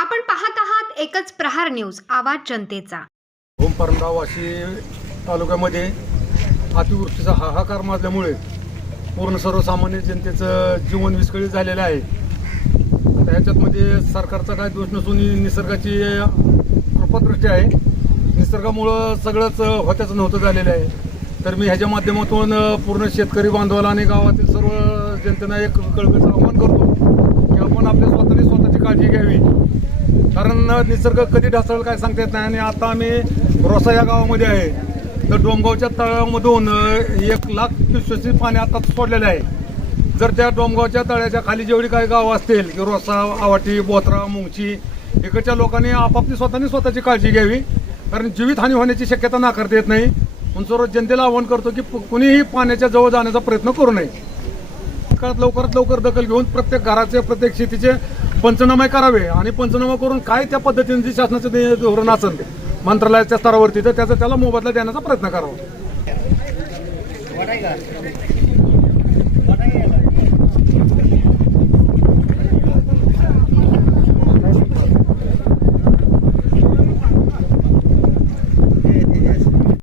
आपण पाहत आहात एकच प्रहार न्यूज आवाज जनतेचा. ओम परमगाव वाशी तालुक्यामध्ये अतिवृष्टीचा हाहाकार माजल्यामुळे पूर्ण सर्वसामान्य जनतेचं जीवन विस्कळीत झालेलं आहे. आता ह्याच्यातमध्ये सरकारचा काय दोष नसून ही निसर्गाची कृपादृष्टी आहे. निसर्गामुळं सगळंच होत्याचं नव्हतं झालेलं आहे. तर मी ह्याच्या माध्यमातून पूर्ण शेतकरी बांधवाला आणि गावातील सर्व जनतेनं एक कळकळीचं आव्हान करतो की आपण आपल्या स्वतःने स्वतःची काळजी घ्यावी. कारण निसर्ग कधी ढासळेल काय सांगता येत नाही. आणि आता आम्ही रोसा या गावामध्ये आहे. तर डोमगावच्या तळ्यामधून एक लाख पिशवीचे पाणी आता सोडलेलं आहे. जर त्या डोमगावच्या तळ्याच्या खाली जेवढी काही गावं असतील की रोसा आवाटी बोत्रा मुंगची इकडच्या लोकांनी आपापली स्वतःने स्वतःची काळजी घ्यावी. कारण जीवितहानी होण्याची शक्यता नाकारता येत नाही. म्हणून सर्व जनतेला आवाहन करतो की प- कुणीही पाण्याच्या जवळ जाण्याचा प्रयत्न करू नये. लवकरात लवकर दखल घेऊन प्रत्येक घराचे प्रत्येक शेतीचे पंचनामे करावे आणि पंचनामा करून काय त्या पद्धतीने जे शासनाचं धोरण असेल मंत्रालयाच्या स्तरावरती तर त्याचा त्याला मोबदला देण्याचा प्रयत्न करावा.